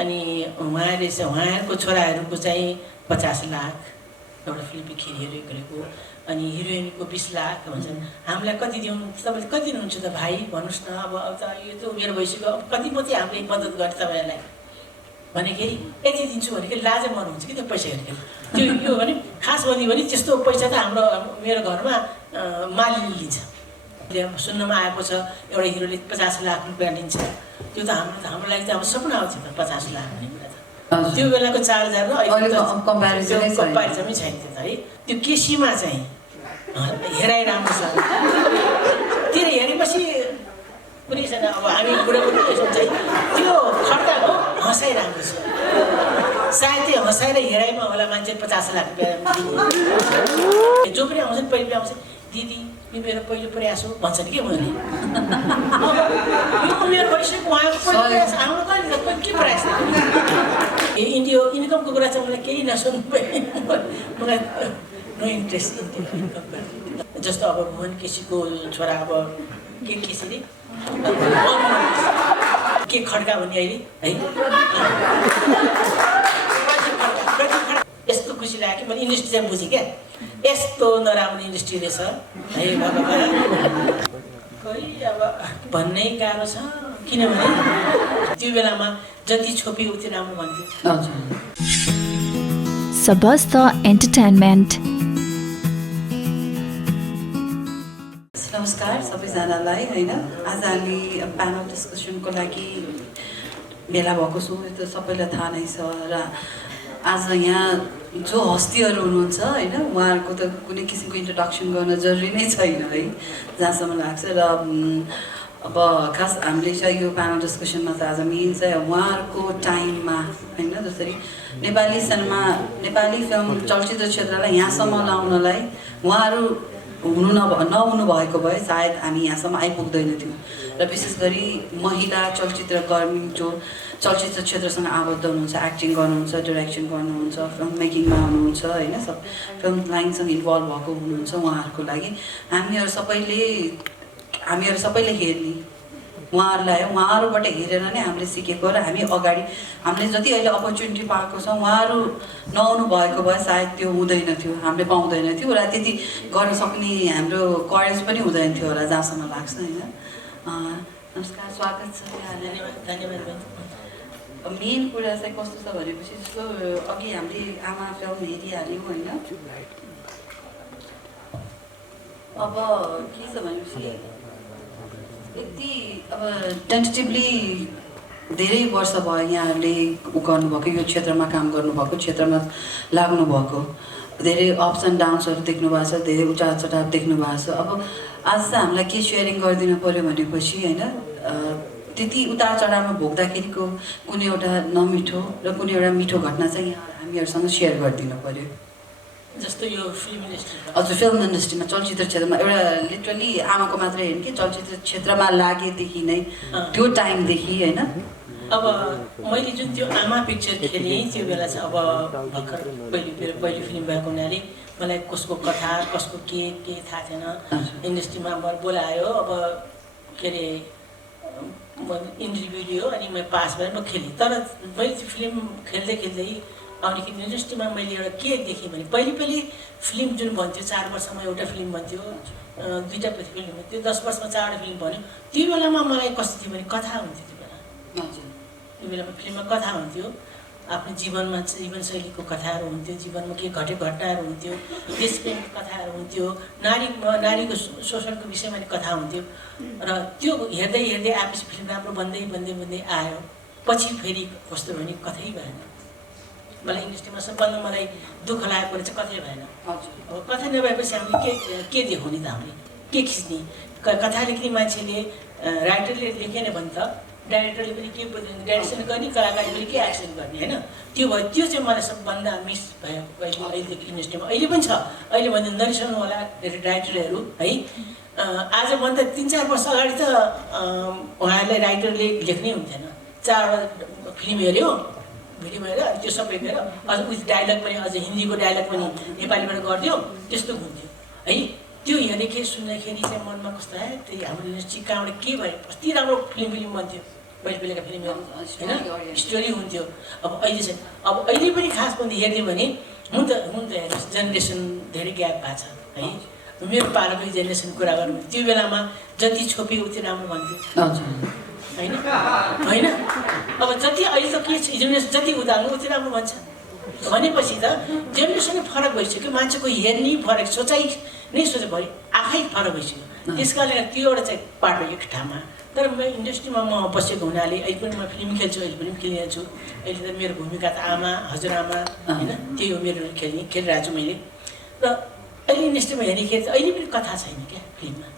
अनि उहाँहरूको छोराहरूको चाहिँ 50 लाख एउटा फिल्म खेलिहरू गरेको, अनि हिरोइनको 20 लाख भन्छन्। हामीलाई कति दिउँ, तपाईँले कति दिनुहुन्छ त भाइ भन्नुहोस् न, अब यो त उमेर भइसक्यो, अब कति मात्रै हामीले मद्दत गर्ने तपाईँहरूलाई भनेखेरि यति दिन्छु भनेखेरि लाजै मर्नुहुन्छ कि त्यो पैसा हेरेर। त्यो यो भने खास भन्यो भने त्यस्तो पैसा त मेरो घरमा मालिकले लिन्छ। सुन्नमा आएको छ एउटा हिरोले 50 लाख रुपियाँ लिन्छ, त्यो त हाम्रो लागि त अब सपना आउँछ त 50 लाख भन्ने कुरा त। त्यो बेलाको 4000 र अहिलेको कम्पेरिजनै छैन त्यो त है। त्यो केसीमा चाहिँ हेराइ राम्रो छ, त्यो हेरेपछि कुनै छैन। अब हामी बुढाबुढी चाहिँ त्यो खड्काको हँसाइ राम्रो छ, सायद त्यो हँसाएर हेराइमा होला मान्छे 50 लाख रुपियाँ दिने। जो पनि आउँछन् पहिले आउँछ, दिदी यो मेरो पहिलो प्रयास हो भन्छन् कि मैले। यो उमेर भइसक्यो उहाँको पहिलो प्रयास, हाम्रो कहिले के प्रयास इन्डियो इन्कमको कुरा चाहिँ मलाई केही नसुन्नु, मलाई नो इन्ट्रेस्ट इन्कम। जस्तो अब भुवन केसीको छोरा अब के केसी के खड्का भन्ने अहिले है, यस्तो खुसी लाग्यो कि मैले इन्डस्ट्री चाहिँ बुझेँ क्या, यस्तो नराम्रो इन्डस्ट्री रहेछ है भगवान्। खै अब भन्नै गाह्रो छ, किनभने त्यो बेलामा जति छोपी उति राम्रो भन्थ्यो। सबस्त एन्टरटेनमेन्ट। नमस्कार सबैजनालाई होइन। आज हामी प्यानल डिस्कसनको लागि भेला भएको छौँ, यो त सबैलाई थाहा नै छ। र आज यहाँ जो हस्तीहरू हुनुहुन्छ होइन, उहाँहरूको त कुनै किसिमको इन्ट्रोडक्सन गर्न जरुरी नै छैन है, जहाँसम्म लाग्छ। र अब खास हामीले चाहिँ यो प्यानल डिस्कसनमा त आज मेन चाहिँ उहाँहरूको टाइममा होइन, जसरी नेपाली सिनेमा नेपाली फिल्म चलचित्र क्षेत्रलाई यहाँसम्म ल्याउनलाई उहाँहरू नहुनु भएको भए सायद हामी यहाँसम्म आइपुग्दैन थियौँ। र विशेष गरी महिला चलचित्रकर्मी जो चलचित्र क्षेत्रसँग आबद्ध हुनुहुन्छ, एक्टिङ गर्नुहुन्छ, डिरेक्सन गर्नुहुन्छ, फिल्म मेकिङमा हुनुहुन्छ होइन, सब फिल्म लाइनसँग इन्भल्भ भएको हुनुहुन्छ, उहाँहरूको लागि हामीहरू सबैले हेर्ने, उहाँहरूलाई उहाँहरूबाट हेरेर नै हामीले सिकेको र हामी अगाडि हामीले जति अहिले अपर्च्युनिटी पाएको छौँ उहाँहरू नहुनु भएको भए सायद त्यो हुँदैन थियो, हामीले पाउँदैन थियो र त्यति गर्न सक्ने हाम्रो करेज पनि हुँदैन थियो होला, जहाँसम्म लाग्छ होइन। नमस्कार, स्वागत छ। धन्यवाद। मेन कुरा चाहिँ कस्तो छ भनेपछि जस्तो अघि हामीले आमा फिल्म हेरिहाल्यौँ होइन। अब के छ भनेपछि यति अब टेन्टेटिभली धेरै वर्ष भयो यहाँहरूले गर्नुभएको, यो क्षेत्रमा काम गर्नुभएको, क्षेत्रमा लाग्नुभएको, धेरै अप्स एन्ड डाउन्सहरू देख्नु भएको छ, धेरै उतार चढाव देख्नु भएको छ। अब आज चाहिँ हामीलाई के सेयरिङ गरिदिनु पऱ्यो भनेपछि होइन, त्यति उतार चढावमा भोग्दाखेरिको कुनै एउटा नमिठो र कुनै एउटा मिठो घटना चाहिँ हामीहरूसँग सेयर गरिदिनु पऱ्यो। जस्तो यो फिल्म इन्डस्ट्री, हजुर फिल्म इन्डस्ट्रीमा चलचित्र क्षेत्रमा एउटा लिटरली आमाको मात्रै होइन कि चलचित्र क्षेत्रमा लागेदेखि नै त्यो टाइमदेखि होइन। अब मैले जुन त्यो आमा पिक्चर खेलेँ त्यो बेला चाहिँ अब भर्खर पहिलो फिल्म भएको हुनाले मलाई कसको कथा कसको के थाहा थिएन। इन्डस्ट्रीमा बोलायो, अब के अरे इन्टरभ्यू लियो, अनि म पास भएर म खेलेँ। तर मैले त्यो फिल्म खेल्दै आउनेखेरि इन्डस्ट्रीमा मैले एउटा के देखेँ भने पहिले फिल्म जुन भन्थ्यो 4 वर्षमा एउटा फिल्म भन्थ्यो, 2टा फिल्म भन्थ्यो, 10 वर्षमा 4वटा फिल्म भन्यो। त्यो बेलामा मलाई कस्तो थियो भने कथा हुन्थ्यो त्यो बेला। त्यो बेलामा फिल्ममा कथा हुन्थ्यो, आफ्नो जीवनशैलीको कथाहरू हुन्थ्यो, जीवनमा के घटेको घटनाहरू हुन्थ्यो, देशप्रेमको कथाहरू हुन्थ्यो, नारीको शोषणको विषयमा कथा हुन्थ्यो। र त्यो हेर्दै आएपछि फिल्म राम्रो बन्दै आयो। पछि फेरि कस्तो भने कथै भएन। मलाई इन्डस्ट्रीमा सबभन्दा मलाई दुःख लागेको चाहिँ कथै भएन। अब कथा नभएपछि हामीले के देखाउने त, हामीले के खिच्ने? कथा लेख्ने मान्छेले राइटरले लेखेन भने त डाइरेक्टरले पनि के डाइरेक्सन गर्ने, कलाकारले पनि के एक्सन गर्ने होइन। त्यो भयो, त्यो चाहिँ मलाई सबभन्दा मिस भयो अहिलेको इन्डस्ट्रीमा। अहिले पनि छ, अहिले भन्दा नरिसाउनु होला राइटरहरू है। आजभन्दा 3-4 वर्ष अगाडि त उहाँहरूलाई राइटरले लेख्नै हुन्थेन। 4वटा फिल्म हेऱ्यो, भिडियो हेऱ्यो, त्यो सबै हेरेर अझ उस डायलग पनि अझ हिन्दीको डायलग पनि नेपालीबाट गरिदियो, त्यस्तो हुन्थ्यो है। त्यो हेर्दाखेरि सुन्दाखेरि चाहिँ मनमा कस्तो आयो, त्यही हाम्रो इन्डस्ट्री कहाँबाट के भयो, कति राम्रो फिल्म बन्थ्यो पहिले पहिलाका फिल्महरू होइन स्टोरी हुन्थ्यो। अब अहिले चाहिँ अब अहिले पनि खास पनि हेर्ने भने हुन त हेर्नुहोस् जेनेरेसन धेरै ग्याप भएको छ है। मेरो पालोको जेनेरेसनको कुरा गर्नु त्यो बेलामा जति छोपियो उति राम्रो भन्थ्यो होइन होइन। अब जति अहिले त के छ जेनेरेसन जति उदाल्नु उति राम्रो भन्छ भनेपछि त जेनेरेसनै फरक भइसक्यो, मान्छेको हेर्ने फरक, सोचाइ नै सोचाइ आफै फरक भइसक्यो। त्यस कारणले त्यो एउटा चाहिँ पाटो एक ठाउँमा। तर म इन्डस्ट्रीमा म बसेको हुनाले अहिले पनि म फिल्म खेल्छु, अहिले पनि खेलिरहेको छु। अहिले त मेरो भूमिका त आमा हजुरआमा होइन त्यही हो मेरो खेलिरहेको छु मैले। र अहिले इन्डस्ट्रीमा हेर्दाखेरि त अहिले पनि कथा छैन क्या फिल्ममा।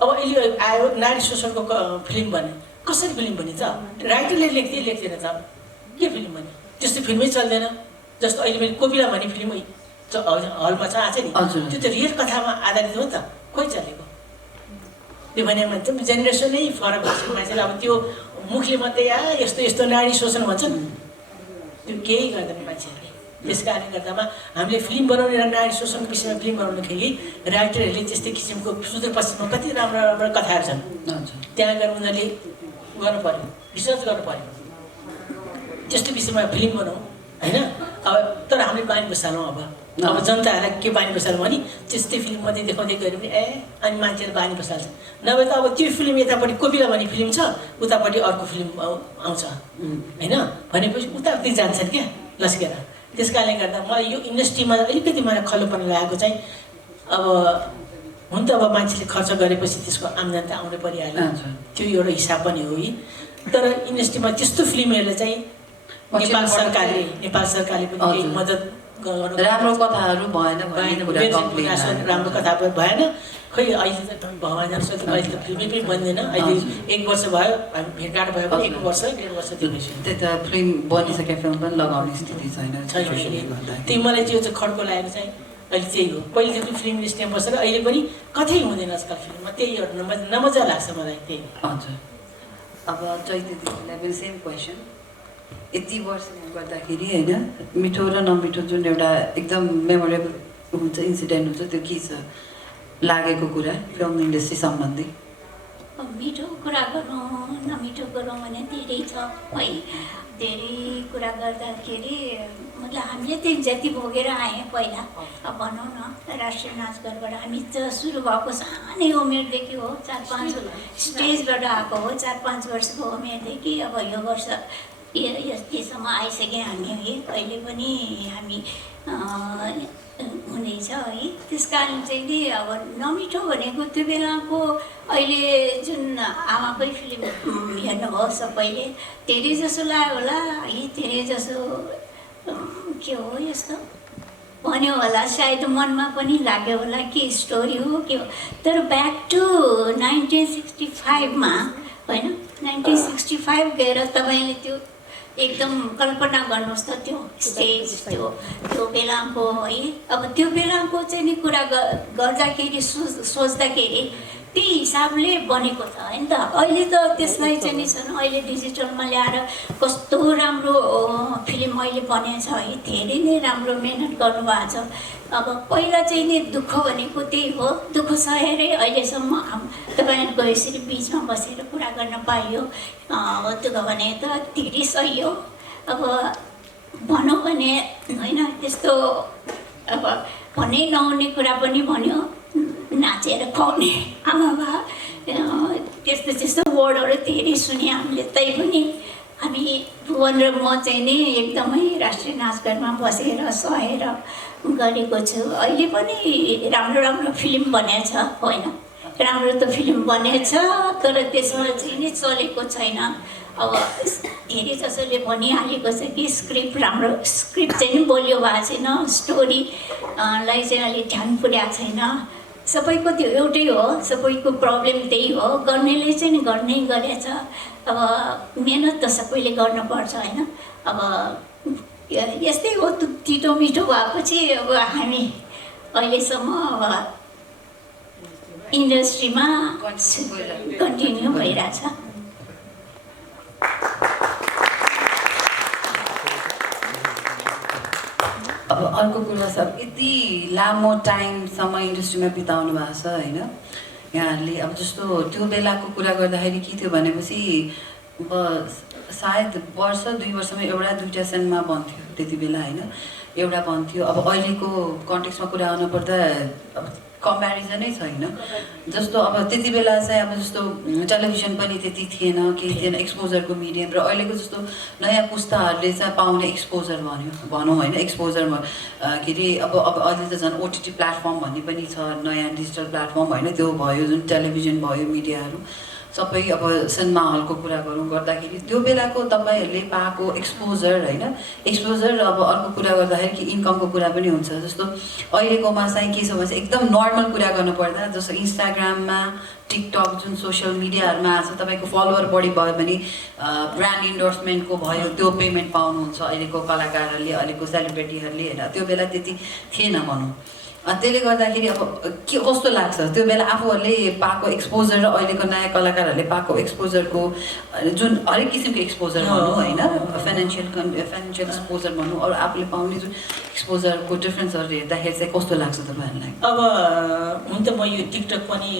अब अहिले आयो नारी शोषणको फिल्म बने, कसरी फिल्म बने त? राइटरले लेख्दैन त के फिल्म बने? त्यस्तो फिल्मै चल्दैन। जस्तो अहिले मैले कोपिला भन्ने फिल्म हलमा छ आज नि, त्यो त रियल कथामा आधारित हो नि त, खोइ चलेको त्यो भने जेनेरेसनै फरक भइसक्यो। मान्छेले अब त्यो मुखले मात्रै यस्तो यस्तो नारी शोषण भन्छन्, त्यो केही गर्दैन मान्छेहरूले। त्यस कारणले गर्दामा हामीले फिल्म बनाउने र नारी शोषणको विषयमा फिल्म बनाउँदाखेरि राइटरहरूले त्यस्तै किसिमको सुदूरपश्चिममा कति राम्रो राम्रो कथाहरू छन्, त्यहाँ गएर उनीहरूले गर्नु पऱ्यो, रिसर्च गर्नु पऱ्यो, त्यस्तो विषयमा फिल्म बनाऊ होइन। अब तर हामीले बानी बसालौँ। अब जनताहरूलाई के बानी बसाल्छौँ भने त्यस्तै फिल्म मात्रै देखाउँदै गऱ्यो भने अनि मान्छेहरू बानी बसाल्छ। नभए त अब त्यो फिल्म यतापट्टि कोपिला भन्ने फिल्म छ, उतापट्टि अर्को फिल्म आउँछ होइन भनेपछि उतापट्टि जान्छन् क्या लस्केर। त्यस कारणले गर्दा मलाई यो इन्डस्ट्रीमा अलिकति मलाई खल्लोपन लागेको चाहिँ अब हुन त अब मान्छेले खर्च गरेपछि त्यसको आम्दानी त आउनु परिहाल्यो, त्यो एउटा हिसाब पनि हो। तर इन्डस्ट्रीमा त्यस्तो फिल्महरूले चाहिँ नेपाल सरकारले पनि केही मद्दत गर्नु, राम्रो कथाहरू भएन, राम्रो कथा भएन। खै अहिले त भगवान् अहिले त फिल्मै पनि बन्दैन। अहिले 1 वर्ष भयो हामी भेटघाट भयो भने 1 वर्ष 1.5 वर्ष त्यो भइसक्यो। त्यही त फिल्म बनिसकेको फिल्म पनि लगाउने स्थिति छैन। त्यही मलाई त्यो चाहिँ खड्को लागेको चाहिँ अहिले त्यही हो। पहिले त्यो फिल्म इन्डस्ट्रीमा बसेर अहिले पनि कतै हुँदैन आजकल फिल्ममा, त्यही एउटा नमजा लाग्छ मलाई त्यही। हजुर अब चैते दिदीलाई पनि सेम क्वेसन, यति वर्ष गर्दाखेरि होइन मिठो र नमिठो जुन एउटा एकदम मेमोरेबल हुन्छ इन्सिडेन्ट हुन्छ त्यो के छ लागेको कुरा फिल्म इन्डस्ट्री सम्बन्धी? मिठो कुरा गरौँ नमिठो गरौँ भने धेरै छ है। धेरै कुरा गर्दाखेरि मतलब हामीले चाहिँ जति भोगेर आयौँ पहिला अब भनौँ न राष्ट्रिय नाचघरबाट हामी त सुरु भएको सानै उमेरदेखि हो, 4-5 स्टेजबाट आएको हो, 4-5 वर्षको उमेरदेखि अब यो वर्ष यससम्म आइसक्यौँ हामी है। अहिले पनि हामी हुँदैछ है। त्यस कारण चाहिँ नि अब नमिठो भनेको त्यो बेलाको अहिले जुन आमाकै फिल्म हेर्नुभयो सबैले धेरै जसो लाग्यो होला है, धेरै जसो के हो यस्तो भन्यो होला, सायद मनमा पनि लाग्यो होला कि स्टोरी हो के हो। तर ब्याक टु 1965मा होइन 1965 गएर तपाईँले त्यो एकदम कल्पना गर्नुहोस् त त्यो स्टेज त्यो बेलाको है। अब त्यो बेलाको चाहिँ नि कुरा गर्दाखेरि सोच्दाखेरि त्यही हिसाबले बनेको छ होइन त। अहिले त त्यसलाई चाहिँ नि छन् अहिले डिजिटलमा ल्याएर कस्तो राम्रो फिल्म अहिले बनेको छ है, धेरै नै राम्रो मेहनत गर्नुभएको छ। अब पहिला चाहिँ नि दुःख भनेको त्यही हो, दुःख सहेरै अहिलेसम्म तपाईँहरूको यसरी बिचमा बसेर कुरा गर्न पाइयो। दुःख भने त धेरै सही हो। अब भनौँ भने होइन त्यस्तो अब भन्नै नहुने कुरा पनि भन्यो, नाचेर खुवाउने आमाबा त्यस्तो त्यस्तो वर्डहरू धेरै सुने हामीले। तैपनि हामी भुवन र म चाहिँ नि एकदमै राष्ट्रिय नाचघरमा बसेर सहेर गरेको छु। अहिले पनि राम्रो राम्रो फिल्म बनेको छ होइन, राम्रो त फिल्म बनेको छ तर त्यसमा चाहिँ नि चलेको छैन। अब धेरै जसोले भनिहालेको छ कि स्क्रिप्ट चाहिँ नि बलियो भएको छैन, स्टोरीलाई चाहिँ अलिक ध्यान पुर्याएको छैन। सबैको त्यो एउटै हो, सबैको प्रब्लम त्यही हो, गर्नेले चाहिँ नि गर्नै गरेछ। अब मेहनत त सबैले गर्नुपर्छ होइन। अब यस्तै हो, तितो मिठो भएपछि अब हामी अहिलेसम्म अब इन्डस्ट्रीमा कन्टिन्यू भइरहेछ। अब अर्को कुरा छ, यति लामो टाइमसम्म इन्डस्ट्रीमा बिताउनु भएको छ होइन यहाँहरूले। अब जस्तो त्यो बेलाको कुरा गर्दाखेरि के थियो भनेपछि अब सायद वर्ष 2 वर्षमा एउटा 2टा सिनेमा बन्थ्यो त्यति बेला होइन, एउटा बन्थ्यो। अब अहिलेको कन्टेक्स्टमा कुरा गर्नुपर्दा अब कम्पेरिजनै छैन। जस्तो अब त्यति बेला चाहिँ अब जस्तो टेलिभिजन पनि त्यति थिएन, केही थिएन, एक्सपोजरको मिडियम। र अहिलेको जस्तो नयाँ पुस्ताहरूले चाहिँ पाउने एक्सपोजर भनौँ होइन, एक्सपोजरमा के अरे अब अहिले त झन् ओटिटी प्लेटफर्म भन्ने पनि छ, नयाँ डिजिटल प्लेटफर्म होइन, त्यो भयो जुन टेलिभिजन भयो, मिडियाहरू सबै। अब सिनेमा हलको कुरा गर्दाखेरि त्यो बेलाको तपाईँहरूले पाएको एक्सपोजर होइन, एक्सपोजर। अब अर्को कुरा गर्दाखेरि कि इन्कमको कुरा पनि हुन्छ। जस्तो अहिलेकोमा चाहिँ के छ भने एकदम नर्मल कुरा गर्नुपर्दा जस्तो इन्स्टाग्राममा, टिकटक जुन सोसियल मिडियाहरूमा आज तपाईँको फलोवर बढी भयो भने ब्रान्ड इन्डोर्समेन्टको भयो, त्यो पेमेन्ट पाउनुहुन्छ अहिलेको कलाकारहरूले, अहिलेको सेलिब्रेटीहरूले होइन। त्यो बेला त्यति थिएन भनौँ। त्यसले गर्दाखेरि अब के कस्तो लाग्छ त्यो बेला आफूहरूले पाएको एक्सपोजर र अहिलेको नयाँ कलाकारहरूले पाएको एक्सपोजरको जुन हरेक किसिमको एक्सपोजर भनौँ होइन, फाइनेन्सियल एक्सपोजर भनौँ, अरू आफूले पाउने जुन एक्सपोजरको डिफ्रेन्सहरू हेर्दाखेरि चाहिँ कस्तो लाग्छ तपाईँहरूलाई? अब हुन त म यो टिकटक पनि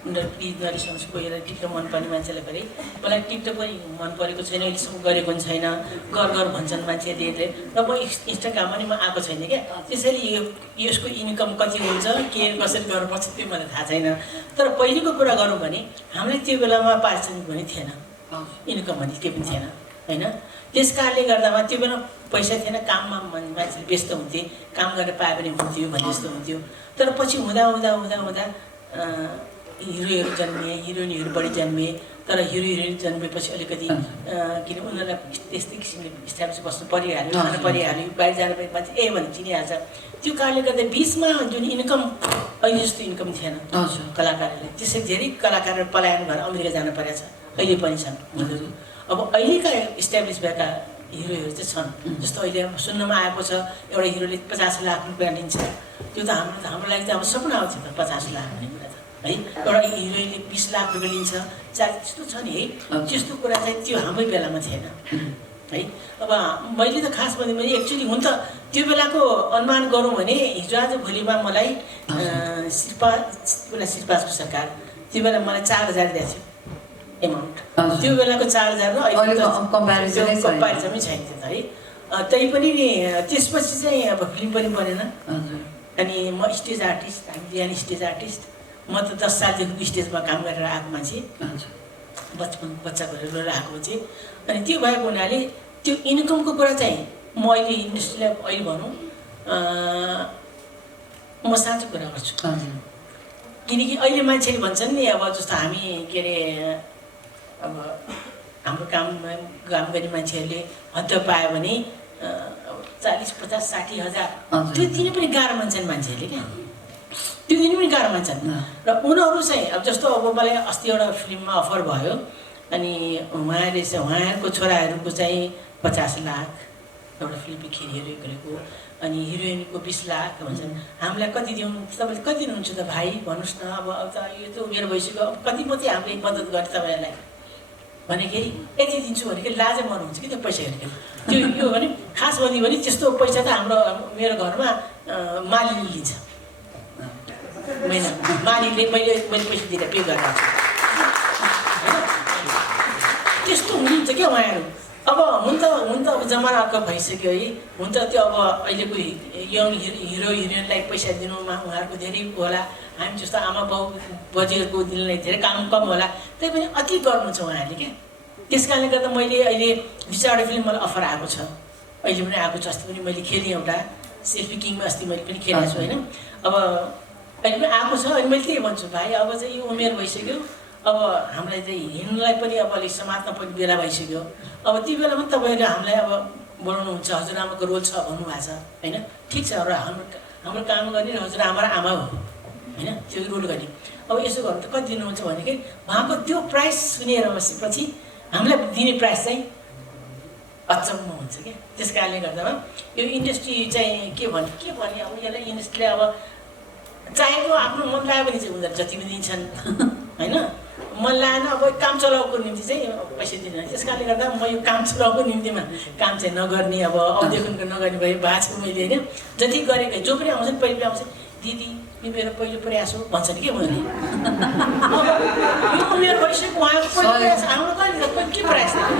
नरिसन्छु, कोही बेला टिकटक मन पर्ने मान्छेलाई फेरि मलाई टिकटक पनि मन परेको छैन, अहिलेसम्म गरेको पनि छैन, गर भन्छन् मान्छेहरूले। र म इन्स्टाग्राममा नि म आएको छैन क्या, त्यसैले यसको इन्कम कति हुन्छ, के कसरी गर्नुपर्छ त्यो मलाई थाहा छैन। तर पहिलेको कुरा गरौँ भने हामीलाई त्यो बेलामा पारिश्रमिक पनि थिएन, इन्कम भने केही पनि थिएन होइन। त्यस कारणले गर्दामा त्यो बेला पैसा थिएन, काममा मान्छेले व्यस्त हुन्थे, काम गरेर पाए पनि हुन्थ्यो भन्ने जस्तो हुन्थ्यो। तर पछि हुँदा हुँदा हुँदा हुँदा हिरोहरू जन्मिए, हिरोइनहरू बढी जन्मिए। तर हिरो हिरोइन जन्मेपछि अलिकति किन उनीहरूलाई त्यस्तै किसिमले इस्टाब्लिस बस्नु परिहाल्यो, खानु परिहाल्यो, बाहिर जानु पनि मान्छे भने चिनिहाल्छ। त्यो कारणले गर्दा बिचमा जुन इन्कम अहिले जस्तो इन्कम थिएन कलाकारहरूले, त्यसै धेरै कलाकारहरू पलायन भएर अमेरिका जानु परेको छ, अहिले पनि छन् उनीहरू। अब अहिलेका इस्टाब्लिस भएका हिरोहरू चाहिँ छन्। जस्तो अहिले सुन्नमा आएको छ एउटा हिरोले 50 लाख रुपियाँ लिन्छ, त्यो त हाम्रो लागि त अब सपना आउँछ त 50 लाख भन्ने कुरा त है। एउटा हिरोइनले 20 लाख रुपियाँ लिन्छ, त्यस्तो छ नि है, त्यस्तो कुरा चाहिँ त्यो हाम्रै बेलामा थिएन है। अब मैले त खास भने मैले एक्चुअली हुन त त्यो बेलाको अनुमान गरौँ भने हिजो आज भोलिमा मलाई शिरपासको सरकार त्यो बेला मलाई 4000 दिएको थियो एमाउन्ट। त्यो बेलाको 4000 र अहिलेको कम्पेरिजनै छैन त्यो त है। तैपनि नि त्यसपछि चाहिँ अब फिल्म पनि बनेन। अनि म स्टेज आर्टिस्ट, हामी बिहान स्टेज आर्टिस्ट। म त 10 सालदेखि स्टेजमा काम गरेर आएको मान्छे, बच्चा गरेर आएको मान्छे। अनि त्यो भएको हुनाले त्यो इन्कमको कुरा चाहिँ म अहिले इन्डस्ट्रीलाई अहिले भनौँ म साँचो कुरा गर्छु। किनकि अहिले मान्छेले भन्छन् नि अब जस्तो हामी के अरे अब हाम्रो काम गर्ने मान्छेहरूले हद पायो भने 40, 50, 60 हजार त्यो दिनु पनि गाह्रो मान्छन् मान्छेहरूले क्या, त्यो दिनु पनि गाह्रो मान्छन्। र उनीहरू चाहिँ अब जस्तो अब मलाई अस्ति एउटा फिल्ममा अफर भयो, अनि उहाँहरूको छोराहरूको चाहिँ 50 लाख एउटा फिल्म खेलिहरू गरेको, अनि हिरोइनको 20 लाख भन्छन्। हामीलाई कति दिउँ, तपाईँले कति दिनुहुन्छ त भाइ भन्नुहोस् न। अब त यो त उमेर भइसक्यो, अब कति मात्रै हामीले मद्दत गर्ने तपाईँहरूलाई भनेकै यति दिन्छु भनेको लाजै मर्नुहुन्छ कि त्यो पैसा हेरेको। त्यो यो भने खास भनिदियो भने त्यस्तो पैसा त हाम्रो मेरो घरमा मालिकले लिन्छ महिना, मालिकले मैले पैसा दिएर पे गरेर त्यस्तो हुनुहुन्छ क्या उहाँहरू। अब हुन त अब जमाना अर्को भइसक्यो है। हुन त त्यो अब अहिलेको यङ हिरो हिरोइनलाई पैसा दिनुमा उहाँहरूको धेरै होला, हामी जस्तो आमा बाउ बजेहरूको दिनलाई धेरै काम कम होला, तैपनि अति गर्नुहुन्छ उहाँहरूले क्या। त्यस कारणले गर्दा मैले अहिले 2-4 फिल्म मलाई अफर आएको छ, अहिले पनि आएको छ। अस्ति पनि मैले खेलेँ एउटा सेल्फी किङमा, अस्ति मैले पनि खेलेको छु होइन। अब अहिले पनि आएको छ। अनि मैले त्यही भन्छु भाइ अब चाहिँ यो उमेर भइसक्यो, अब हामीलाई चाहिँ हिँड्नुलाई पनि अब अलिक समात्न पनि बेला भइसक्यो। अब त्यो बेलामा तपाईँहरूले हामीलाई अब बोलाउनुहुन्छ, हजुरआमाको रोल छ भन्नुभएको छ होइन। ठिक छ, र हाम्रो काम गर्ने हजुरआमा र आमा हो होइन, त्यो रोल गर्ने। अब यसो गर्नु त कति दिनुहुन्छ भनेदेखि उहाँको त्यो प्राइस सुनेर बसेपछि हामीलाई दिने प्राइस चाहिँ अचम्म हुन्छ क्या। त्यस कारणले गर्दामा यो इन्डस्ट्री चाहिँ के भने अब यसलाई इन्डस्ट्रीले अब चाहेको आफ्नो मन लाग्यो भने चाहिँ उनीहरू जति पनि दिन्छन् होइन। मन लागेन अब काम चलाउको निम्ति चाहिँ पैसा दिँदैन। त्यस कारणले गर्दा म यो काम चलाउको निम्तिमा काम चाहिँ नगर्ने, अब अवदेखिको नगर्ने भएको छु मैले होइन। जति गरेको जो पनि आउँछन् पहिले आउँछन् दिदी यो मेरो पहिलो प्रयास हो भन्छ नि के मैले यो उमेर भइसक्यो उहाँको पहिलो प्रयास हाम्रो कहिले के प्रयास होइन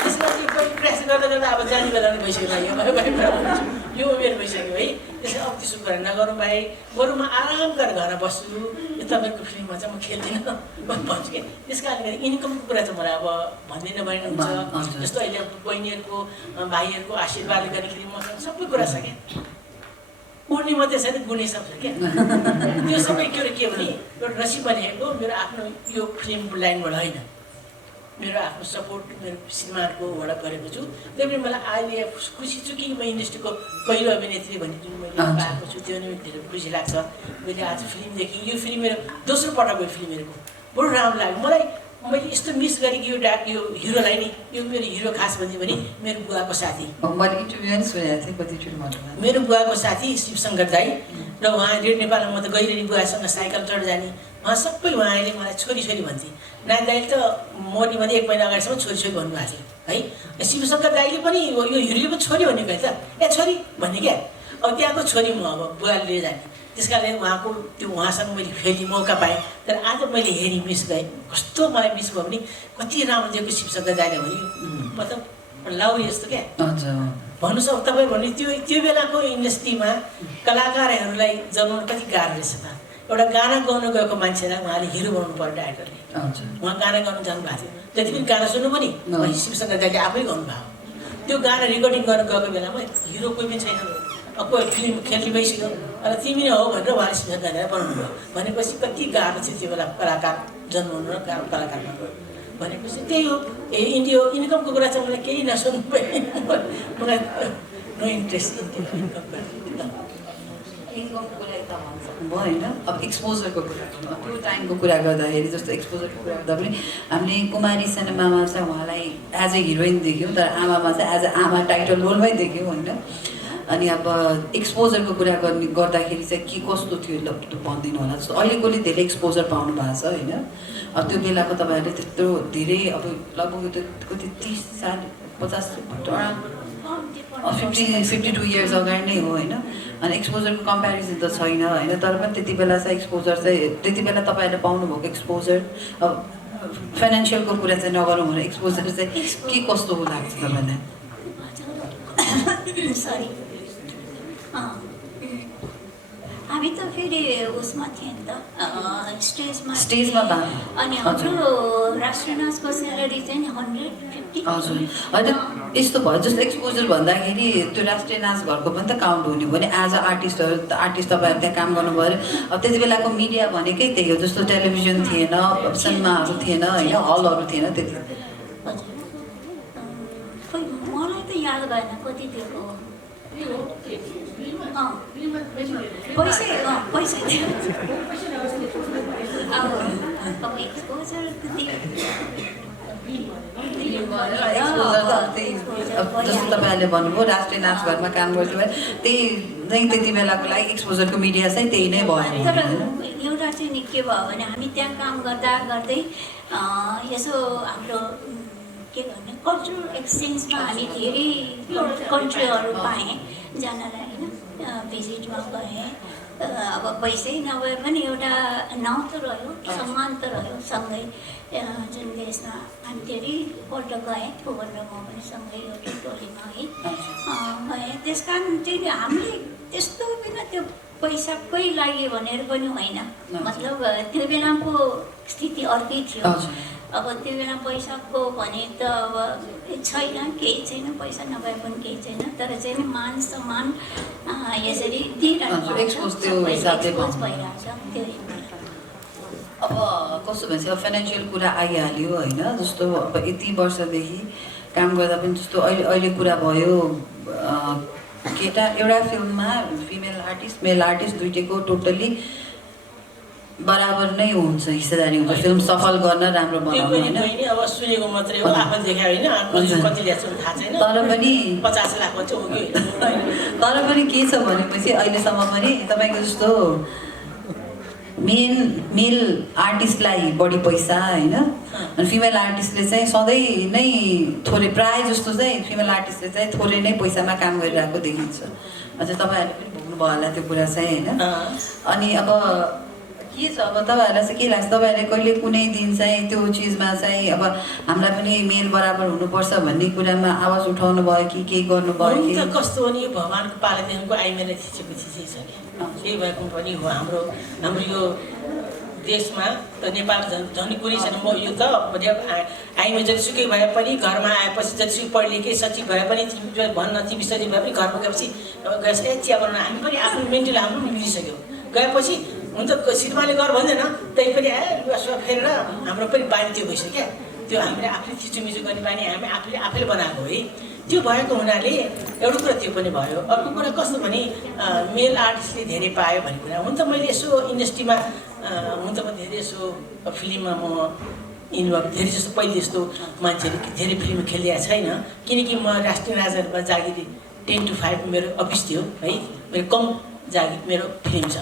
त्यसलाई पहिलो प्रयास गर्दा गर्दा अब जाने बेला नै भइसक्यो यो उमेर भइसक्यो है त्यसले अब त्यसो कुरा नगरौँ भाइ बरु म आराम गरेर घरमा बस्छु यो तपाईँको फिल्ममा चाहिँ म खेल्दिनँ भन्छु कि त्यस कारणले गर्दा इन्कमको कुरा चाहिँ मलाई अब भन्दिनँ भने हुन्छ जस्तो अहिले बहिनीहरूको भाइहरूको आशीर्वाद गर्दाखेरि मसँग सबै कुरा छ क्या उड्ने मात्रै छैन गुड्ने सब छ क्या त्यो सबै के भने एउटा नसिब बनिएको मेरो आफ्नो यो फिल्म लाइनबाट होइन मेरो आफ्नो सपोर्ट मेरो श्रीमानकोबाट गरेको छु त्यही पनि मलाई अहिले खुसी छु कि म इन्डस्ट्रीको पहिलो अभिनेत्री भन्ने जुन मैले पाएको छु त्यो नै धेरै खुसी लाग्छ मैले आज फिल्मदेखि यो फिल्म मेरो दोस्रो पटक हो फिल्महरूको बडो राम्रो लाग्यो मलाई मैले यस्तो मिस गरेँ कि यो हिरोलाई नि यो मेरो हिरो खास भन्यो भने मेरो बुवाको साथी मैले इन्टरभ्यू पनि सुनेको थिएँ कतिचोटि मेरो बुवाको साथी शिवशङ्कर दाई र उहाँ रेड नेपालमा म त गइरहने बुवासँग साइकल चढ जाने उहाँ सबै उहाँले मलाई छोरी भन्थे नानी दाइले त मर्ने एक महिना अगाडिसम्म छोरी भन्नुभएको थियो है शिवशङ्कर दाइले पनि यो हिरोले पनि छोरी भनेको है त ए छोरी भन्ने क्या अब त्यहाँको छोरी म अब बुवाले लिएर जाने त्यस कारणले उहाँको त्यो उहाँसँग मैले फेरि मौका पाएँ तर आज मैले हेरेँ मिस गरेँ कस्तो मलाई मिस भयो भने कति राम्रो दिएको शिवशङ्कर दाइले भने मतलब लाउरी जस्तो क्या भन्नुहोस् अब तपाईँ भने त्यो बेलाको इन्डस्ट्रीमा कलाकारहरूलाई जन्माउनु कति गाह्रो रहेछ त एउटा गाना गाउन गएको मान्छेलाई उहाँले हिरो बनाउनु पर्यो डाइरेक्टरले उहाँ गाना गाउनु जानुभएको थियो जति पनि गाना सुन्नु पनि शिवशङ्कर दाइले आफै गाउनुभयो त्यो गाना रेकर्डिङ गर्न गएको बेलामा हिरो कोही पनि छैन अब कोही फिल्म खेल्ने भइसक्यो र तिमी नै हो भनेर उहाँले शिवशङ्कर दाइलाई बनाउनु भयो भनेपछि कति गाह्रो थियो त्यो बेला कलाकार जन्माउनु र कलाकार भनेपछि त्यही हो इन्डिया इन्कमको कुरा चाहिँ मलाई केही नसुन्नु मलाई नो इन्ट्रेस्ट इन्कमको कुरा त भयो होइन अब एक्सपोजरको कुरा त्यो टाइमको कुरा गर्दाखेरि जस्तो एक्सपोजरको कुरा गर्दा पनि हामीले कुमारी सिनेमामा चाहिँ उहाँलाई एज ए हिरोइन देख्यौँ तर आमामा चाहिँ एज ए आमा टाइटल रोलमै देख्यौँ होइन अनि अब एक्सपोजरको कुरा गर्दाखेरि चाहिँ के कस्तो थियो भनिदिनु होला जस्तो अहिलेकोले धेरै एक्सपोजर पाउनु भएको छ होइन अब त्यो बेलाको तपाईँहरूले त्यत्रो धेरै अब लगभग त्यो कति 30 साल 50 52 इयर्स अगाडि नै हो होइन अनि एक्सपोजरको कम्पेरिजन त छैन होइन तर पनि त्यति बेला चाहिँ एक्सपोजर चाहिँ त्यति बेला तपाईँहरूले पाउनुभएको एक्सपोजर अब फाइनेन्सियलको कुरा चाहिँ नगरौँ भने एक्सपोजर चाहिँ के कस्तो लाग्छ तपाईँलाई सरी हामी त फेरि उसमा थियौँ नि त स्टेजमा अनि हाम्रो राष्ट्रिय नाचको स्यालेरी चाहिँ 150 हजुर होइन यस्तो भयो जस्तो एक्सपोजर भन्दाखेरि त्यो राष्ट्रिय नाच घरको पनि त काउन्ट हुने भने एज अ आर्टिस्ट तपाईँहरू त्यहाँ काम गर्नुभयो अब त्यति बेलाको मिडिया भनेकै त्यही हो जस्तो टेलिभिजन थिएन सिनेमाहरू थिएन होइन हलहरू थिएन त्यति मलाई त याद भएन कति दिएको पैसै थियो अब एक्सपोजर जस्तो तपाईँहरूले भन्नुभयो राष्ट्रिय नाच घरमा काम गर्छु भने त्यही नै त्यति बेलाको लागि एक्सपोजरको मिडिया चाहिँ त्यही नै भयो तर एउटा चाहिँ नि के भयो भने हामी त्यहाँ काम गर्दा गर्दै यसो हाम्रो के भन्ने कल्चरल एक्सचेन्जमा हामी धेरै कन्ट्रीहरू पाएँ जानलाई होइन भिजिटमा गएँ अब पैसै नभए पनि एउटा नाउँ त रह्यो सम्मान त रह्यो सँगै जुन देशमा हामी धेरैपल्ट गएँ त्योभन्दा म पनि सँगै एउटा टोलीमा है गएँ त्यस कारण चाहिँ हामीले त्यस्तो बिना त्यो पैसाकै लागि भनेर पनि होइन मतलब त्यो बेलाको स्थिति अर्कै थियो अब त्यो बेला पैसाको भने त अब छैन केही छैन पैसा नभए पनि केही छैन तर चाहिँ मान सम्मान यसरी दिइरहेको एक्सपोज त्यो हिसाबले भइरहेछ त्यो अब कस्तो भन्छ अब फाइनेन्सियल कुरा आइहाल्यो होइन जस्तो अब यति वर्षदेखि काम गर्दा पनि जस्तो अहिले कुरा भयो केटा एउटा फिल्ममा फिमेल आर्टिस्ट मेल आर्टिस्ट दुइटैको टोटल्ली बराबर नै हुन्छ हिस्सेदारी हुन्छ फिल्म सफल गर्न राम्रो बनाउनु होइन अब सुनेको मात्रै हो आफूले देखे होइन कति ल्याएको थाहा छैन तर पनि 50 लाख भन्छ हो कि तर पनि के छ भनेपछि अहिलेसम्म पनि तपाईँको जस्तो मेल आर्टिस्टलाई बढी पैसा होइन अनि फिमेल आर्टिस्टले चाहिँ सधैँ नै थोरै प्रायः जस्तो चाहिँ फिमेल आर्टिस्टले चाहिँ थोरै नै पैसामा काम गरिरहेको देखिन्छ अझ तपाईँहरूले पनि भोग्नु भयो होला त्यो कुरा चाहिँ होइन। अनि अब के छ अब तपाईँहरूलाई चाहिँ के लाग्छ, तपाईँहरूले कहिले कुनै दिन चाहिँ त्यो चिजमा चाहिँ अब हामीलाई पनि मेल बराबर हुनुपर्छ भन्ने कुरामा आवाज उठाउनु भयो कि केही गर्नुभयो कि? कस्तो हो नि, भगवान्को पालादेखिको आइमेले थिचेको थिचै छ क्या, केही भएको पनि हो। हाम्रो यो देशमा त नेपाल झन् कुरै छैन। म यो त आइमे जतिसुकै भए पनि घरमा आएपछि जतिसुकै पढे लेखे सचिव भए पनि भन्न तिमी सचिव भए पनि घरमा गएपछि गएपछि चिया बनाउन हामी पनि आफ्नो मेन्टल हाम्रो पनि मिलिसक्यो। गएपछि हुन त श्रीमानले गर भन्दैन, त्यही पनि फेरेर हाम्रो पनि बानी त्यो भइसक्यो क्या। त्यो हामीले आफूले थिचोमिचो गर्ने बानी हामी आफैले बनाएको है। त्यो भएको हुनाले एउटा कुरा त्यो पनि भयो। अर्को कुरा कस्तो भने मेल आर्टिस्टले धेरै पायो भन्ने कुरा। हुन त मैले यसो इन्डस्ट्रीमा हुन त म धेरै यसो फिल्ममा म इन्भल्भ धेरै जस्तो पहिले जस्तो मान्छेहरू धेरै फिल्म खेलिएको छैन, किनकि म राष्ट्रिय राजधानीमा जागिर 10 to 5 मेरो अफिस थियो है। मेरो कम जागिर मेरो फिल्म छ।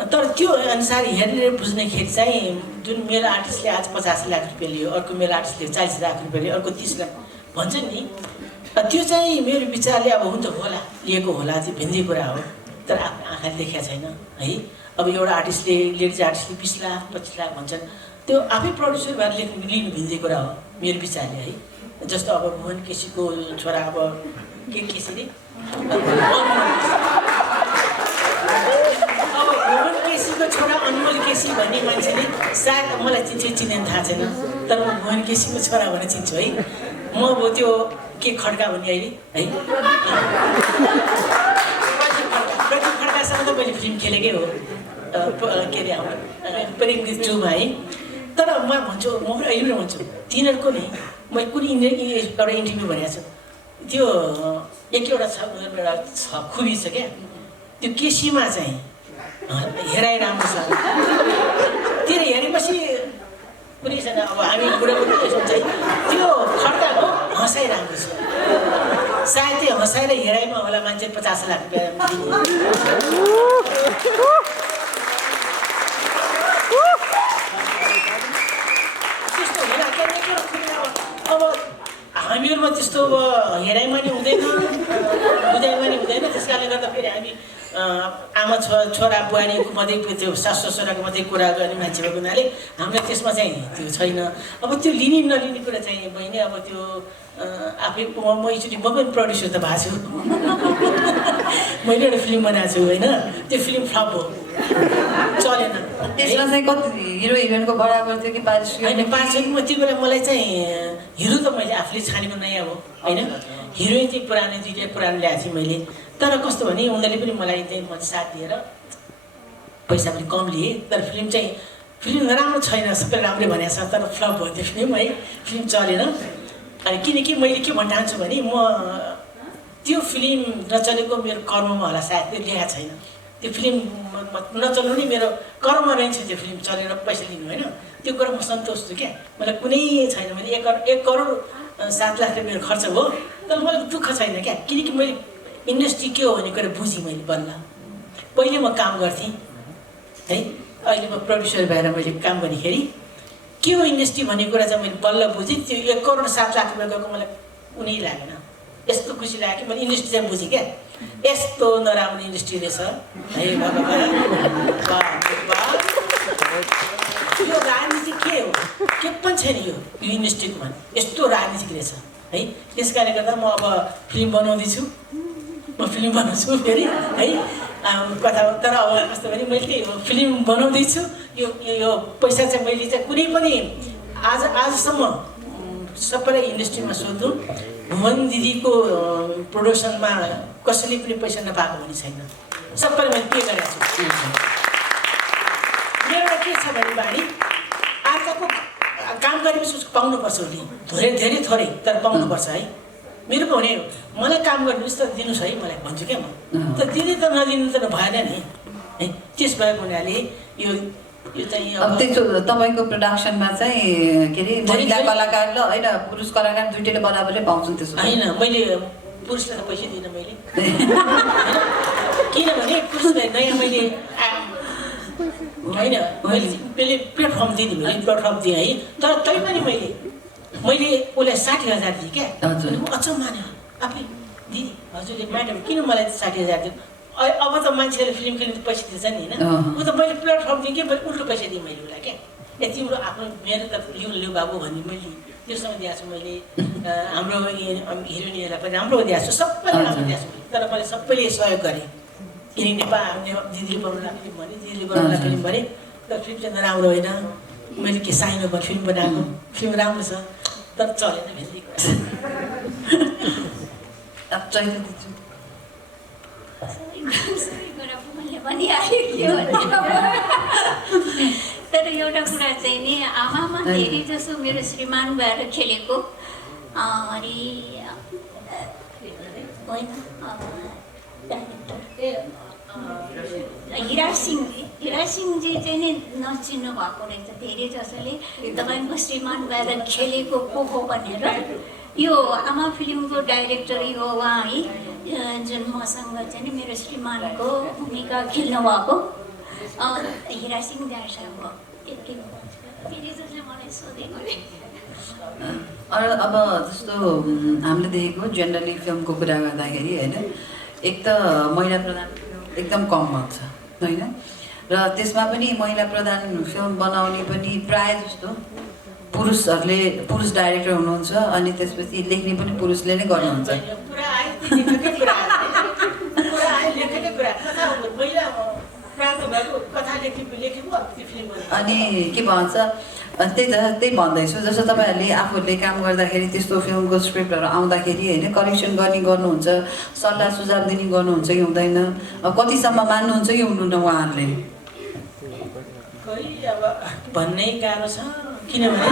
तर त्यो अनुसार हेरेर बुझ्नेखेरि चाहिँ जुन मेल आर्टिस्टले आज 50 लाख रुपियाँ लियो, अर्को मेल आर्टिस्टले 40 लाख रुपियाँ लियो, अर्को 30 लाख भन्छ नि, त्यो चाहिँ मेरो विचारले अब हुन त होला लिएको होला चाहिँ भिन्दै कुरा हो, तर आफ्नो आँखाले देखेको छैन है। अब एउटा आर्टिस्टले लेडिज आर्टिस्टले 20 लाख 25 लाख भन्छन्, त्यो आफै प्रड्युसर भएर लिनु भिन्दै कुरा हो मेरो विचारले है। जस्तो अब भुवन केसीको छोरा अब केसी अब भुवन केसीको छोरा अनमोल केसी भन्ने मान्छेले सायद मलाई चिनेन थाहा छैन, तर म भुवन केसीको छोरा भनेर चिन्छु है। म अब त्यो के खड्का भन्ने अहिले है, प्रदीप खड्कासँग त मैले फिल्म खेलेकै हो के अरे हाम्रो प्रेमगीत चौमा है। तर म भन्छु, म पनि अहिले पनि भन्छु, तिनीहरूको नि मैले कुनै एउटा इन्टरभ्यू भनेको छु, त्यो एउटा छ खुबी छ क्या, त्यो केसीमा चाहिँ हेराइ राम्रो छ। त्यो हेरेपछि कुनै छैन। अब हामी बुढाबुढी हुन्छ त्यो खड्काको हँसाइ राम्रो छ, सायद त्यो हँसाएर हेराइमा होला मान्छे 50 लाख रुपियाँ त्यस्तो हेरा। अब हामीहरूमा त्यस्तो हेराइमा नि हुँदैन, बुझाइमा नि हुँदैन। त्यस कारणले गर्दा फेरि हामी आमा छोरा बुहारीको मात्रै त्यो सासु ससुराको मात्रै कुरा गर्ने मान्छे भएको हुनाले हामीलाई त्यसमा चाहिँ त्यो छैन। अब त्यो लिने नलिने कुरा चाहिँ बहिनी, अब त्यो आफै म एकचोटि म पनि प्रड्युसर त भएको छु। मैले एउटा फिल्म बनाएको छु होइन, त्यो फिल्म फ्लप हो, चलेन। त्यसमा चाहिँ कति हिरो हिरोइनको बराबर थियो कि पारिश्रमिक? होइन पारिश्रमिक त्यो बेला मलाई चाहिँ हिरो त मैले आफूले छानेको नयाँ हो होइन, हिरोइन चाहिँ पुरानो दुईवटा पुरानो ल्याएको थिएँ मैले। तर कस्तो भने उनीहरूले पनि मलाई चाहिँ म साथ दिएर पैसा पनि कम लिएँ, तर फिल्म नराम्रो छैन, सबै राम्रै भनेको छ, तर फ्लप भयो त्यो फिल्म है, फिल्म चलेन। अनि किनकि मैले के भन्न चाहन्छु भने म त्यो फिल्म नचलेको मेरो कर्ममा होला, सायद त्यो ल्याएको छैन। त्यो फिल्म नचल्नु नै मेरो कर्ममा रहन्छ, त्यो फिल्म चलेर पैसा लिनु होइन, त्यो कुरा म सन्तोष छु क्या। मलाई कुनै छैन, मैले 1 करोड 7 लाख रुपियाँ मेरो खर्च भयो, तर मलाई दुःख छैन क्या। किनकि मैले इन्डस्ट्री के हो भन्ने कुरा बुझेँ मैले बल्ल। पहिले म काम गर्थेँ है, अहिले म प्रड्युसर भएर मैले काम गर्दाखेरि के हो इन्डस्ट्री भन्ने कुरा चाहिँ मैले बल्ल बुझेँ। त्यो 1 करोड 7 लाख रुपियाँ गएको मलाई कुनै लागेन, यस्तो खुसी लाग्यो कि मैले इन्डस्ट्री चाहिँ बुझेँ क्या। यस्तो नराम्रो इन्डस्ट्री रहेछ है भगवान्। यो राजनीति के हो, के पनि छैन यो इन्डस्ट्रीमा, यस्तो राजनीतिक रहेछ है। त्यस कारणले गर्दा म अब फिल्म बनाउँदैछु, फेरि है कथा। तर अब कस्तो भने मैले फिल्म बनाउँदैछु, यो पैसा चाहिँ मैले चाहिँ कुनै पनि आजसम्म सबैलाई इन्डस्ट्रीमा सोध्नु, भुवन दिदीको प्रोडक्सनमा कसैले पनि पैसा नपाएको पनि छैन, सबैले मैले पे गरेको छु। मेरो के छ भने बानी अर्काको काम गरेपछि उसको पाउनुपर्छ, उसले धेरै थोरै तर पाउनुपर्छ है। मेरो पनि हुने हो, मलाई काम गर्नुहोस् त दिनुहोस् है मलाई भन्छु क्या म, तर दिने त नदिनु त भएन नि है। त्यस भएको हुनाले यो चाहिँ अब त्यस्तो तपाईँको प्रोडक्सनमा चाहिँ के अरे महिला कलाकार र होइन पुरुष कलाकार दुइटैले बराबरै पाउँछन् त्यसो? होइन, मैले पुरुषलाई त पैसा दिइनँ मैले, किनभने पुरुषलाई नयाँ मैले होइन मैले प्लेटफर्म दिएँ, मैले प्लेटफर्म दिएँ है। तर तैपनि मैले उसलाई 60,000 दिएँ क्या। म अचम्म मान्यो आफै, दिदी हजुरले म्याडम किन मलाई 60,000 दियो? अब त मान्छेले फिल्म खेल्नु पैसा दिन्छ नि होइन ऊ त मैले प्लेटफर्म दिएँ कि मैले उल्टो पैसा दिएँ मैले उसलाई क्या तिम्रो आफ्नो मेरो त लिउ बाबु भन्ने मैले त्यो समय दिएको छु मैले हाम्रो हिरोइनहरूलाई पनि राम्रो दिएको छु सबैलाई राम्रो दिएको छु तर मैले सबैले सहयोग गरेँ किनकि नेपाल दिदीले बनाउला फिल्म भने दिदीले बनाउला फिल्म भने तर फिल्म चाहिँ राम्रो होइन मैले के साइनो भयो फिल्म बनाएको फिल्म राम्रो छ तर चलेन भेट्दै तर एउटा कुरा चाहिँ नि आमामा धेरै जसो मेरो श्रीमान भएर खेलेको अनि होइन हिरा सिंहजी चाहिँ नि नचिन्नु भएको रहेछ धेरै जसोले तपाईँको श्रीमान भएर खेलेको को हो भनेर यो आमा फिल्मको डाइरेक्टर हो उहाँ है जुन मसँग चाहिँ नि मेरो श्रीमानको भूमिका खेल्नु भएको हिरा सिंह दार साहब हो फेरि जसले मलाई सोधेको अब जस्तो हामीले देखेको जेनरली फिल्मको कुरा गर्दाखेरि होइन एक त महिला प्रधान एकदम कम भएको छ होइन र त्यसमा पनि महिला प्रधान फिल्म बनाउने पनि प्रायः जस्तो पुरुष डाइरेक्टर हुनुहुन्छ अनि त्यसपछि लेख्ने पनि पुरुषले नै गर्नुहुन्छ अनि के भन्छ त्यही भन्दैछु जस्तो तपाईँहरूले आफूहरूले काम गर्दाखेरि त्यस्तो फिल्मको स्क्रिप्टहरू आउँदाखेरि होइन करेक्सन गर्नुहुन्छ सल्लाह सुझाव दिने गर्नुहुन्छ कि हुँदैन अब कतिसम्म मान्नुहुन्छ कि हुनुहुन्न उहाँहरूले अब भन्नै गाह्रो छ किनभने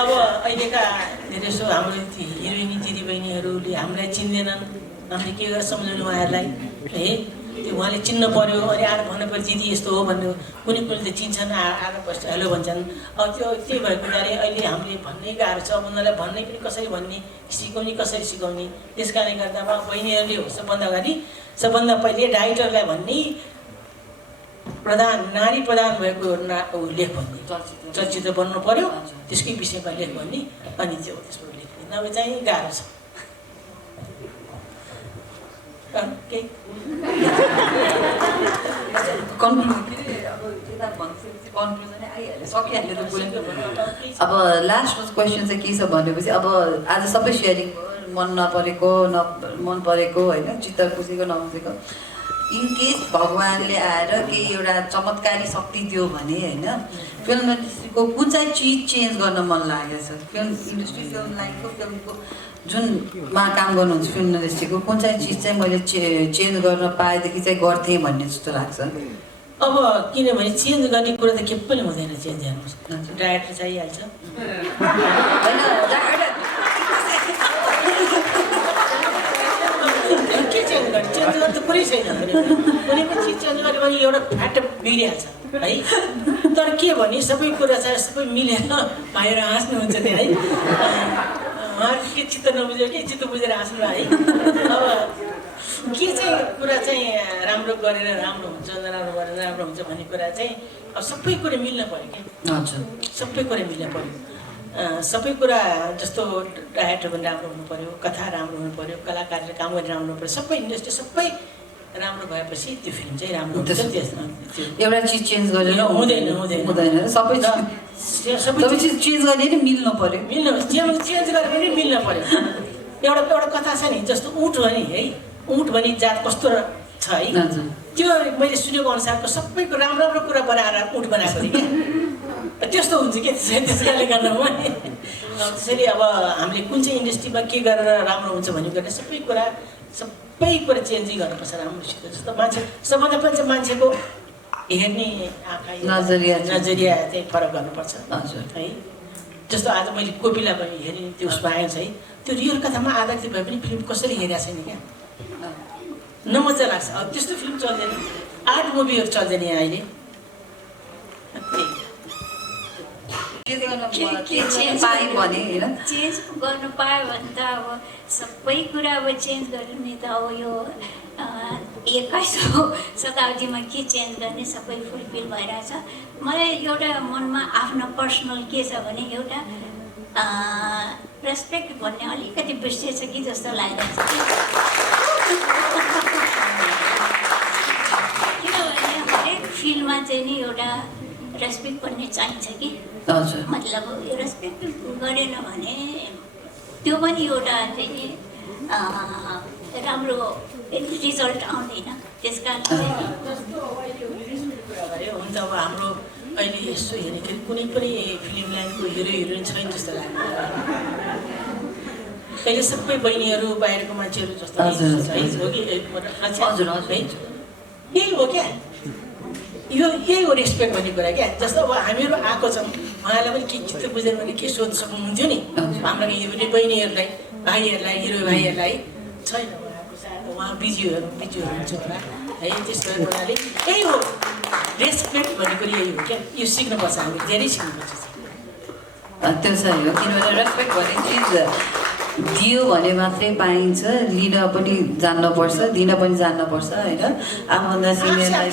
अब अहिलेका धेरै जसो हाम्रो हिरोइनी दिदीबहिनीहरूले हामीलाई चिन्दैनन् हामीले के गरेर सम्झाउनु उहाँहरूलाई है त्यो उहाँले चिन्न पर्यो अनि आएर भन्नु पर्यो दिदी यस्तो हो भन्नु कुनै त चिन्छन् आएर बस्छ हेलो भन्छन् अब त्यो त्यही भएको हुनाले अहिले हामीले भन्नै गाह्रो छ उनीहरूलाई भन्नै पनि कसरी भन्ने सिकाउने कसरी सिकाउने त्यस कारणले गर्दा अब बहिनीहरूले हो सबभन्दा अगाडि सबभन्दा पहिले डाइरेक्टरलाई भन्ने नारी प्रधान भएको लेख भन्ने चलचित्र बन्नु पर्यो त्यसकै विषयमा लेख भन्ने अनि त्यो त्यसमा लेख्ने नभए चाहिँ गाह्रो छ अब लास्ट क्वेसन चाहिँ के छ भनेपछि अब आज सबै सेयरिङ मन नपरेको मन परेको होइन चित्त बुझेको नबुझेको इनकेस भगवान्ले आएर केही एउटा चमत्कारी शक्ति दियो भने होइन फिल्म इन्डस्ट्रीको कुन चाहिँ चिज चेन्ज गर्न मन लागेको छ फिल्म इन्डस्ट्री फिल्म लाइनको फिल्मको जुनमा काम गर्नुहुन्छ फिल्म इन्डस्ट्रीको कुन चाहिँ चिज चाहिँ मैले चेन्ज गर्न पाएदेखि चाहिँ गर्थेँ भन्ने जस्तो लाग्छ अब किनभने चेन्ज गर्ने कुरा त के पनि हुँदैन चेन्ज हेर्नुहोस् डाइरेक्टर चाहिहाल्छ के चेन्ज गर्ने चेन्ज गर्ने त कुरै छैन कुनै पनि चिज चेन्ज गर्यो भने एउटा फ्याट बिग्रिहाल्छ है तर के भने सबै कुरा चाहिँ सबै मिलेर भाइहरू हाँस्नुहुन्छ त्यहाँ है उहाँहरू के चित्त नबुझेर के चित्त बुझेर हाँस्नु है अब के चाहिँ कुरा चाहिँ राम्रो गरेर राम्रो हुन्छ नराम्रो गरेर राम्रो हुन्छ भन्ने कुरा चाहिँ अब सबै कुरा मिल्न पऱ्यो क्या हजुर सबै कुरा मिल्न पऱ्यो सबै कुरा जस्तो डाइरेक्टर पनि राम्रो हुनु पऱ्यो कथा राम्रो हुनु पऱ्यो कलाकारले काम गरेर राम्रो हुनु पऱ्यो सबै इन्डस्ट्री सबै राम्रो भएपछि त्यो फिल्म चाहिँ राम्रो हुन्छ त्यसमा एउटा चिज चेन्ज गरेर हुँदैन सबै चिज चेन्ज गर्ने नि मिल्नु पऱ्यो चेन्ज गरेर पनि मिल्न पऱ्यो एउटा कथा छ नि जस्तो ऊँट भने है ऊँट भने जात कस्तो छ है त्यो मैले सुनेको अनुसारको सबैको राम्रो राम्रो कुरा बनाएर ऊँट बनाएको थिएँ क्या त्यस्तो हुन्छ क्या त्यस कारणले गर्दा म त्यसरी अब हामीले कुन चाहिँ इन्डस्ट्रीमा के गरेर राम्रो हुन्छ भन्ने गर्ने सबै कुरा चेन्जै गर्नुपर्छ राम्रोसित जस्तो मान्छे सबभन्दा पहिला चाहिँ मान्छेको हेर्ने आँखा नजरिया चाहिँ फरक गर्नुपर्छ है जस्तो आज मैले कोपिला पनि हेरेँ त्यो उसमा आएको छ है त्यो रियल कथामा आधारित भए पनि फिल्म कसरी हेरेको छैन क्या नमजा लाग्छ अब त्यस्तो फिल्म चल्दैन आर्ट मुभीहरू चल्दैन यहाँ अहिले चेन्ज गर्नु पायो भने त अब सबै कुरा अब चेन्ज गर्ने त अब यो 21औं शताब्दीमा के चेन्ज गर्ने सबै फुलफिल भइरहेछ मलाई एउटा मनमा आफ्नो पर्सनल के छ भने एउटा रेस्पेक्ट भन्ने अलिकति बिर्सेछ कि जस्तो लागिरहेछ चाहिँ नि एउटा रेस्पेक्ट पनि चाहिन्छ कि हजुर मतलब यो रेस्पेक्ट गरेन भने त्यो पनि एउटा चाहिँ नि राम्रो रिजल्ट आउँदैन। त्यस कारण चाहिँ हुन्छ। अब हाम्रो अहिले यसो हेर्दाखेरि कुनै पनि फिल्म लाइनको हिरो हिरोइन छैन जस्तो लाग्छ। अहिले सबै बहिनीहरू बाहिरको मान्छेहरू जस्तो हो कि हजुर यही हो क्या, यही हो रेस्पेक्ट भन्ने कुरा क्या। जस्तो अब हामीहरू आएको छौँ, उहाँलाई पनि के चित्त बुझेन भने के सोध्न सक्नुहुन्थ्यो नि हाम्रा हिरो बहिनीहरूलाई, भाइहरूलाई, हिरो भाइहरूलाई। छैन, उहाँ बिजी हुनुहुन्छ होला है। त्यसो हुनाले यही हो रेस्पेक्ट भन्ने कुरा, यही हो क्या। यो सिक्नुपर्छ, हामी धेरै सिक्नुपर्छ। त्यो चाहिँ हो, किनभने रेस्पेक्ट भन्ने चिज दियो भने मात्रै पाइन्छ, लिन पनि जान्नुपर्छ, दिन पनि जान्नुपर्छ होइन। आफूभन्दा सिनियरलाई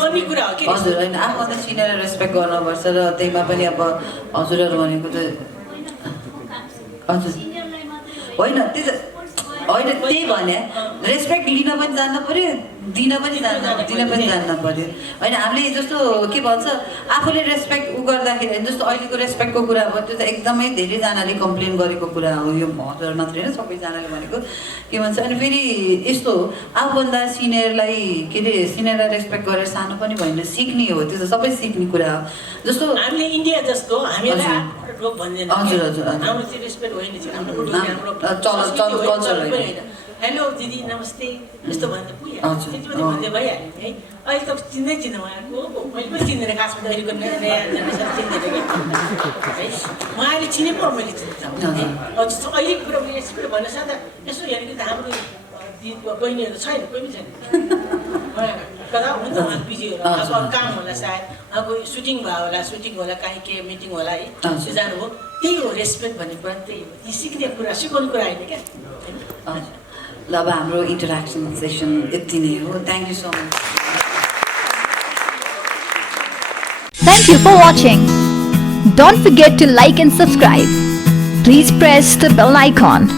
हजुर होइन, आफूभन्दा सिनियरलाई रेस्पेक्ट गर्नुपर्छ। र त्यहीमा पनि अब हजुरहरू भनेको त हजुर होइन, त्यो त होइन, त्यही भने रेस्पेक्ट लिन पनि जान्नु पऱ्यो, दिन पनि जान्न पऱ्यो होइन। हामीले जस्तो के भन्छ आफूले रेस्पेक्ट गर्दाखेरि जस्तो अहिलेको रेस्पेक्टको कुरा भयो, त्यो त एकदमै धेरैजनाले कम्प्लेन गरेको कुरा हो। यो हजुर मात्रै होइन, सबैजनाले भनेको के भन्छ। अनि फेरि यस्तो आफूभन्दा सिनियरलाई के अरे सिनियरलाई रेस्पेक्ट गरेर सानो पनि भएन, सिक्ने हो, त्यो त सबै सिक्ने कुरा हो। जस्तो हामीले इन्डिया जस्तो हामीलाई रोग भन्दैन। हजुर हजुर हाम्रो चाहिँ रेस्पेक्ट होइन, हाम्रो कल्चर होइन। हेलो दिदी नमस्ते यस्तो भन्दा पुगिहाल्छ, त्यति मात्रै भन्दै भइहाल्यो नि है। अहिले त चिन्दै उहाँको मैले पनि चिन्दैन, खासमा अहिलेको नयाँ जेनेरेसन चिन्दैन कि है। उहाँले चिने पो मैले चिन्छु जस्तो अहिलेको कुरा मैले यस्तो कुरा भन्न सक्दा यसो हेरेको त हाम्रो बहिनीहरू छैन, कोही पनि छैन। कता हुन्छ उहाँ बिजी होला, अब काम होला, सायद उहाँको सुटिङ भयो होला, कहीँ के मिटिङ होला है, त्यो जानु हो। त्यही हो रेस्पेक्ट भन्ने कुरा, त्यही हो। यी सिक्ने कुरा, सिकाउने कुरा होइन क्या। ल अब हाम्रो इन्टरेक्सन सेसन यति नै हो। Thank you so much. Thank you for watching. Don't forget to like and subscribe. Please press the bell icon.